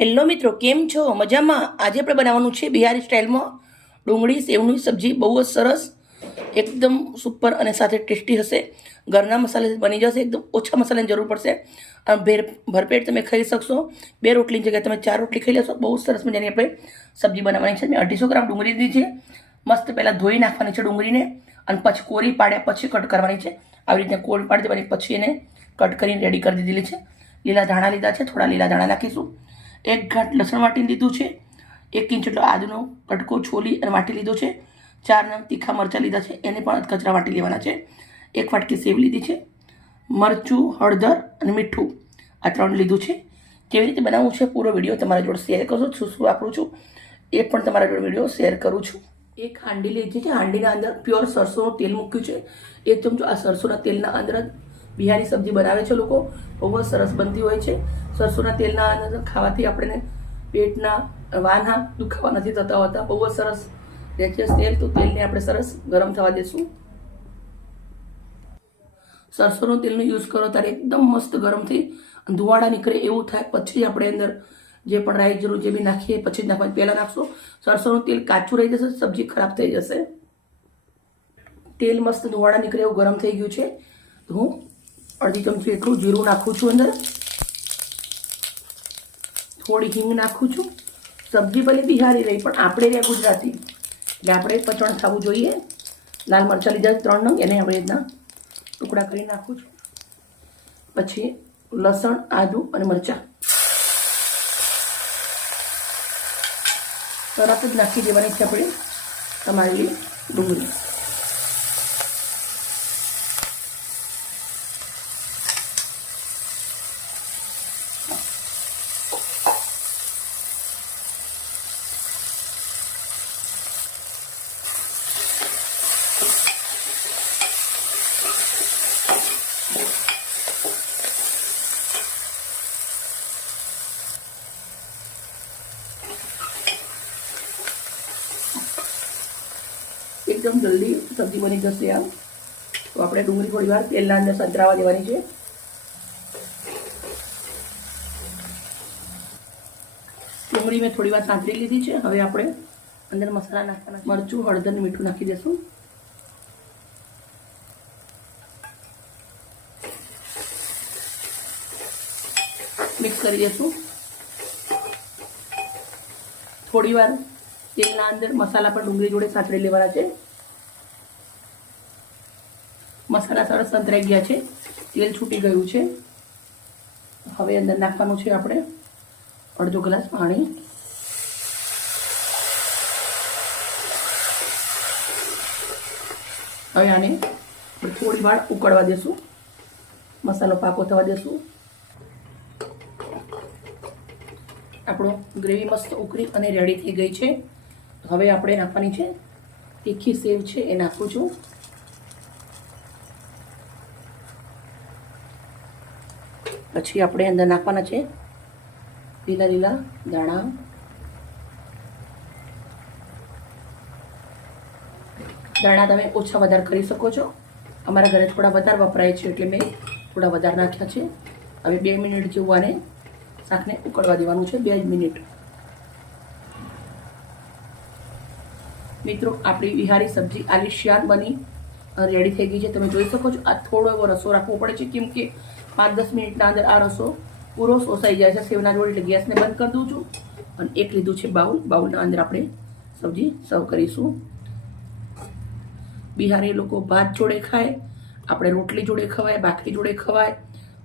Hello મિત્રો, કેમ છો? મજામાં? આજે આપણે બનાવવાનું છે બિહારી સ્ટાઇલમાં ડુંગળી સેવની સબ્જી. બહુ જ સરસ, એકદમ સુપર અને સાથે ટેસ્ટી હશે. ઘરના મસાલે બની જશે. એકદમ ઓછા મસાલાની જરૂર પડશે અને ભરપેટ તમે ખાઈ શકશો. 2 રોટલીની જગ્યાએ તમે 4 રોટલી ખાઈ લેશો. બહુ સરસ મજાની આપણે સબ્જી બનાવવાની છે. મેં 250 ગ્રામ ડુંગળી લીધી છે. મસ્ત પહેલાં ધોઈ નાખવાની છે ડુંગળીને અને પછી કોરી પાડ્યા પછી કટ કરવાની છે. આવી રીતે કોરી પાડી દેવાની, પછી એને કટ કરીને રેડી કરી દીધેલી છે. લીલા ધાણા લીધા છે, થોડા લીલા ધાણા નાખીશું. 1 ગાંઠ લસણ વાટી લીધું છે. 1 ઇંચ જેટલો આદુનો કટકો છોલી અને વાટી લીધો છે. 4 નંગ તીખા મરચાં લીધા છે, એને પણ કચરા વાટી લેવાના છે. 1 વાટકી સેવ લીધી છે. મરચું, હળદર અને મીઠું આ 3 લીધું છે. કેવી રીતે બનાવવું છે પૂરો વિડીયો તમારા જોડે શેર કરશું. શું વાપરું છું એ પણ તમારા જોડે વિડીયો શેર કરું છું. 1 હાંડી લીધી છે. હાંડીના અંદર પ્યોર સરસોનું તેલ મૂક્યું છે. 1 ચમચો આ સરસોના તેલના અંદર બિહારી સબ્જી બનાવે છે લોકો. બહુ જ સરસ બનતી હોય છે. સરસોના તેલના અંદર ખાવાથી આપણે પેટના વાના દુખાવા નથી થતા હોતા. બહુ જ સરસ રહે છે તેલ. તો તેલને આપણે સરસ ગરમ થવા દેશું. સરસોનું તેલનો યુઝ કરો ત્યારે એકદમ મસ્ત ગરમ થઈ ધુવાડા નીકળે એવું થાય પછી આપણે અંદર જે પણ રાઈ જીરું જે બી નાખીએ પછી જ નાખવાનું. પહેલાં નાખશો સરસોનું તેલ કાચું રહી જશે, સબ્જી ખરાબ થઈ જશે. તેલ મસ્ત ધુવાડા નીકળે એવું ગરમ થઈ ગયું છે. હું 1/2 ચમચી એટલું જીરું નાખું છું. અંદર થોડી હિંગ નાખું છું. સબ્જી ભલે બિહારી રહી પણ આપણે રહ્યા ગુજરાતી એટલે આપણે પચણ થવું જોઈએ. લાલ મરચાં લીધા 3 નંગ, એને આપણે રીતના ટુકડા કરી નાખું છું. પછી લસણ, આદુ અને મરચાં તરત જ નાખી દેવાની છે આપણે તમારી ડુંગળી. એકદમ જલ્દી સબ્જી બની જશે. આ તો આપણે ડુંગળી થોડી વાર તેલના અંદર સંતરાવા દેવાની છે. ડુંગળી મેં થોડી વાર સાંતરી લીધી છે. હવે આપણે અંદર મસાલા નાખવાના. મરચું, હળદર અને મીઠું નાખી દઈશું. મિક્સ કરી દઈશું. થોડી વાર તેલના અંદર મસાલા પર ડુંગળી જોડે સાંતળી લેવાના છે. મસાલા સરસ સંતરાઈ ગયા છે, તેલ છૂટી ગયું છે. હવે અંદર નાખવાનું છે આપણે 1/2 ગ્લાસ પાણી. હવે આને થોડી વાર ઉકળવા દેશું, મસાલો પાકો થવા દેશું. આપણો ગ્રેવી મસ્ત ઉકળી અને રેડી થઈ ગઈ છે. હવે આપણે નાખવાની છે તીખી સેવ છે એ નાખું છું. પછી આપણે અંદર નાખવાના છે લીલા લીલા દાણા. દાણા તમે ઓછા વધારે કરી શકો છો. અમારા ઘરે થોડા વધારે વપરાય છે એટલે મેં થોડા વધારે નાખ્યા છે. હવે 2 મિનિટ જેવું આને શાકને ઉકળવા દેવાનું છે. 2 જ મિનિટ. મિત્રો, આપણી બિહારી સબ્જી આલિશાન બની રેડી થઈ ગઈ છે. તમે જોઈ શકો છો. આ થોડો એવો રસો રાખવો પડે છે કેમ કે 5-10 મિનિટના અંદર આ રસો પૂરો શોષાઈ જાય છે સેવના જોડે. એટલે ગેસને બંધ કરી દઉં છું અને 1 લીધું છે બાઉલ. બાઉલના અંદર આપણે સબ્જી સર્વ કરીશું. બિહારી લોકો ભાત જોડે ખાય, આપણે રોટલી જોડે ખવાય, ભાખરી જોડે ખવાય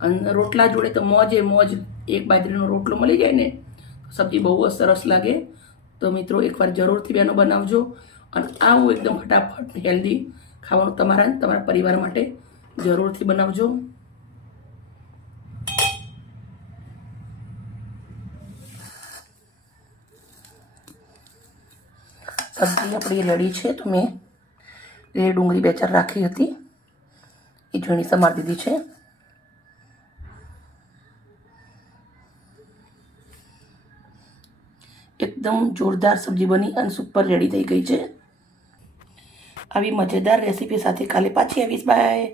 અને રોટલા જોડે તો મોજે મોજ. એક બાજરીનો રોટલો મળી જાય ને સબ્જી બહુ જ સરસ લાગે. તો મિત્રો, એકવાર જરૂરથી બેનો બનાવજો અને આવું એકદમ ફટાફટ હેલ્ધી ખાવાનું તમારા પરિવાર માટે જરૂરથી બનાવજો. સબ્જી આપણી રેડી છે. તો મેં એ ડુંગળી 2-4 રાખી હતી એ ઝીણી સમારી દીધી છે. એકદમ જોરદાર સબ્જી બની અને સુપર રેડી થઈ ગઈ છે. આવી મજેદાર રેસીપી સાથે કાલે પાછી આવીશ. બાય.